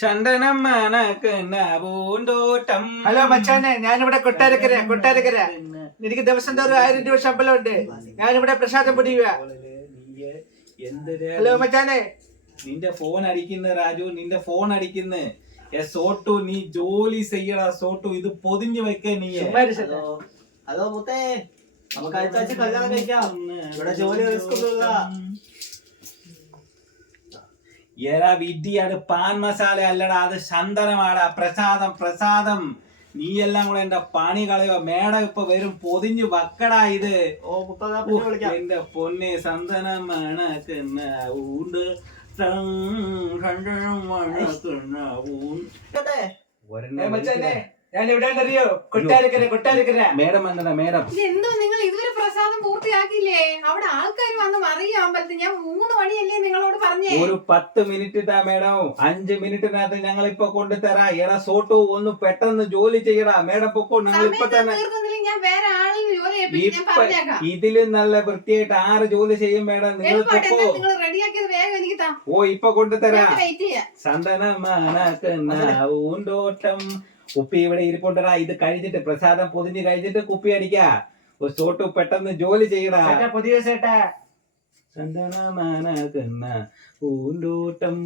ചന്ദനം മണക്കുന്ന പൂന്തോട്ടം. ഹലോ മച്ചാനെ, ഞാനിവിടെ കൊട്ടാരക്കര. എനിക്ക് ദിവസം തോറും 1000 രൂപ ശമ്പളമുണ്ട്. ഞാനിവിടെ പ്രസാദം പൊടിയുക. ഹലോ മച്ചാനെ, നിന്റെ ഫോൺ അടിക്കുന്ന രാജു, നിന്റെ ഫോൺ അടിക്കുന്ന സോട്ടു. നീ ജോലി ചെയ്യടാ സോട്ടു. ഇത് പൊതിഞ്ഞു വെക്ക നീ. ഹലോ മുത്തേ, നമുക്ക് അടുത്താഴ്ച കല്യാണം കഴിക്കാം. ഇവിടെ ജോലി റിസ്ക് ഒന്നുമില്ല. എടാ വിഡ്ഢിയാണ്, പാൻ മസാല അല്ലടാ, അത് ചന്ദനമാടാ. പ്രസാദം. നീ എല്ലാം കൂടെ എന്റെ പണി കളയോ. മേഡം ഇപ്പൊ വരും, പൊതിഞ്ഞു വക്കടാ ഇത്. എന്റെ പൊന്നെ, ചന്ദനം മണക്കുന്ന ഊണ്ട്, ചന്ദനം മണക്കുന്ന ഊണ്ട്. മച്ചാനെ, ഞാൻ എവിടെ അറിയോ? കൊട്ടാരക്കര. മേഡം വന്നടാ, മേഡം. എന്തോ നിങ്ങൾ ഇതുവരെ പ്രസാദം പൂർത്തിയാക്കിയില്ലേ? അവിടെ ആൾക്കാർ വന്ന് മറിയും അമ്പലത്തിൽ. ഞാൻ 3 മണിയല്ലേ നിങ്ങളോട് പറഞ്ഞേ? ഒരു 10 മിനിറ്റ് താ മേഡം. 5 മിനിറ്റിനകത്ത് ഞങ്ങൾ ഇപ്പൊ കൊണ്ടുതരാ. എടാ സോട്ടു, ഒന്ന് പെട്ടെന്ന് ജോലി ചെയ്യടാ. മേഡം പൊക്കോ, ഞങ്ങൾ ഇപ്പൊ തന്നെ. ഞാൻ വേറെ ആളിന് ജോലി ഏൽപ്പിച്ച് ഞാൻ പറഞ്ഞേക്കാം. ഇതിലും നല്ല വൃത്തിയായിട്ട് 6 ജോലി ചെയ്യും മേഡം. നിങ്ങൾ പൊക്കോ. നിങ്ങൾ റെഡിയാക്കിയത് വേഗം എനിക്ക് താ. ഓ, ഇപ്പൊ കൊണ്ടുതരാ. വെയിറ്റ് ചെയ്യാം. ചന്ദനമണക്കുന്ന പൂന്തോട്ടം. കുപ്പി ഇവിടെ ഇരിപ്പുണ്ടടാ. ഇത് കഴിഞ്ഞിട്ട്, പ്രസാദം പൊതിഞ്ഞ് കഴിഞ്ഞിട്ട് കുപ്പി അടിക്കാ. ഒരു സോട്ടു പെട്ടെന്ന് ജോലി ചെയ്യടാ. പുതിയ ചേട്ടാ. ചന്ദനമണക്കുന്ന പൂന്തോട്ടം.